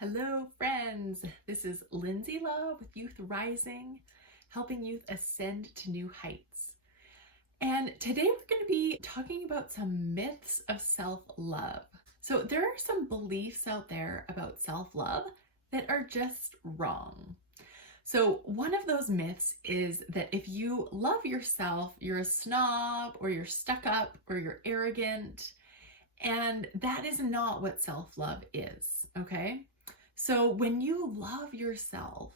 Hello friends, this is Lindsay Law with Youth Rising, helping youth ascend to new heights. And today we're going to be talking about some myths of self-love. So there are some beliefs out there about self-love that are just wrong. So one of those myths is that if you love yourself, you're a snob or you're stuck up or you're arrogant. And that is not what self-love is, okay? So when you love yourself,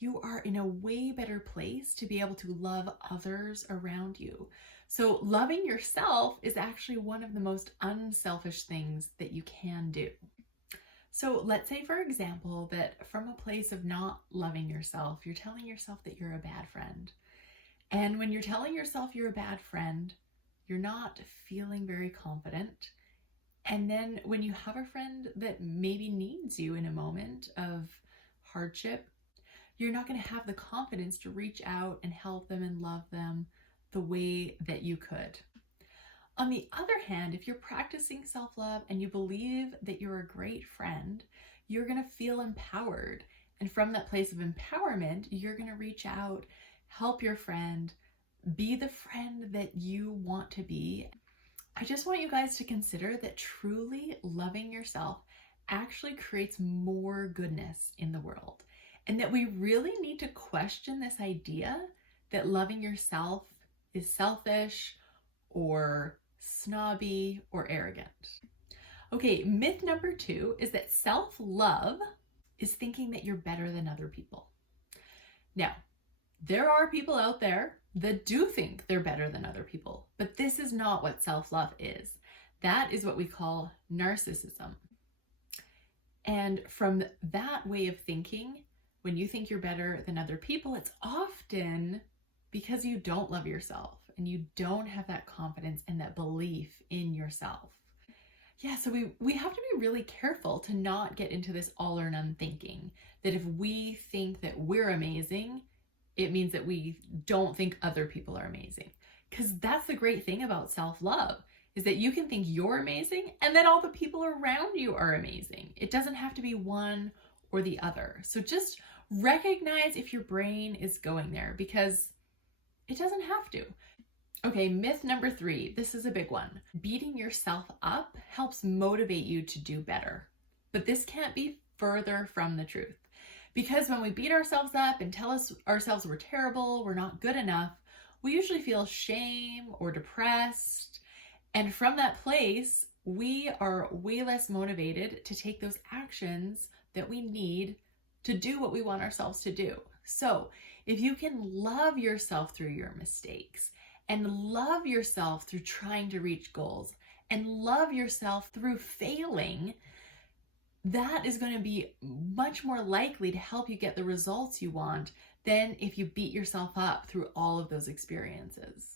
you are in a way better place to be able to love others around you. So loving yourself is actually one of the most unselfish things that you can do. So let's say, for example, that from a place of not loving yourself, you're telling yourself that you're a bad friend. And when you're telling yourself you're a bad friend, you're not feeling very confident. And then when you have a friend that maybe needs you in a moment of hardship, you're not going to have the confidence to reach out and help them and love them the way that you could. On the other hand, if you're practicing self-love and you believe that you're a great friend, you're going to feel empowered. And from that place of empowerment, you're going to reach out, help your friend, be the friend that you want to be. I just want you guys to consider that truly loving yourself actually creates more goodness in the world, and that we really need to question this idea that loving yourself is selfish or snobby or arrogant. Okay, myth number 2 is that self-love is thinking that you're better than other people. Now, there are people out there that do think they're better than other people, but this is not what self-love is. That is what we call narcissism. And from that way of thinking, when you think you're better than other people, it's often because you don't love yourself and you don't have that confidence and that belief in yourself. Yeah, so we have to be really careful to not get into this all or none thinking, that if we think that we're amazing, it means that we don't think other people are amazing. Because that's the great thing about self-love, is that you can think you're amazing and that all the people around you are amazing. It doesn't have to be one or the other. So just recognize if your brain is going there, because it doesn't have to. Okay, myth number 3, this is a big one. Beating yourself up helps motivate you to do better. But this can't be further from the truth. Because when we beat ourselves up and tell ourselves we're terrible, we're not good enough, we usually feel shame or depressed. And from that place, we are way less motivated to take those actions that we need to do what we want ourselves to do. So if you can love yourself through your mistakes and love yourself through trying to reach goals and love yourself through failing, that is going to be much more likely to help you get the results you want than if you beat yourself up through all of those experiences.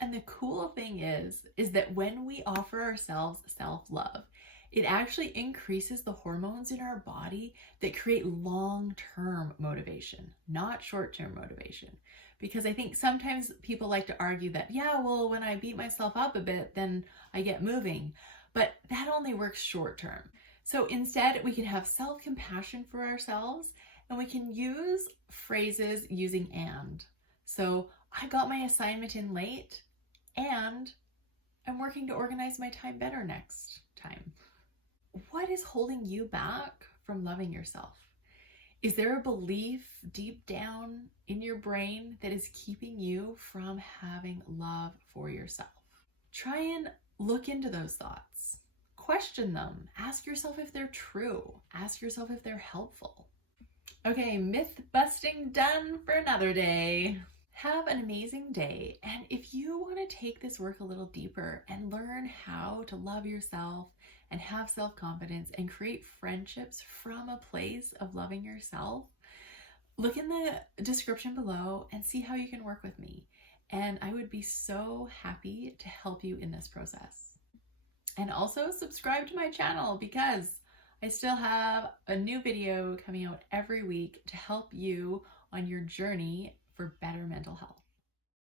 And the cool thing is that when we offer ourselves self-love, it actually increases the hormones in our body that create long-term motivation, not short-term motivation. Because I think sometimes people like to argue that, yeah, well, when I beat myself up a bit, then I get moving. But that only works short-term. So instead, we can have self-compassion for ourselves, and we can use phrases using and. So I got my assignment in late, and I'm working to organize my time better next time. What is holding you back from loving yourself? Is there a belief deep down in your brain that is keeping you from having love for yourself? Try and look into those thoughts. Question them. Ask yourself if they're true. Ask yourself if they're helpful. Okay, myth busting done for another day. Have an amazing day. And if you want to take this work a little deeper and learn how to love yourself and have self-confidence and create friendships from a place of loving yourself, look in the description below and see how you can work with me. And I would be so happy to help you in this process. And also subscribe to my channel, because I still have a new video coming out every week to help you on your journey for better mental health.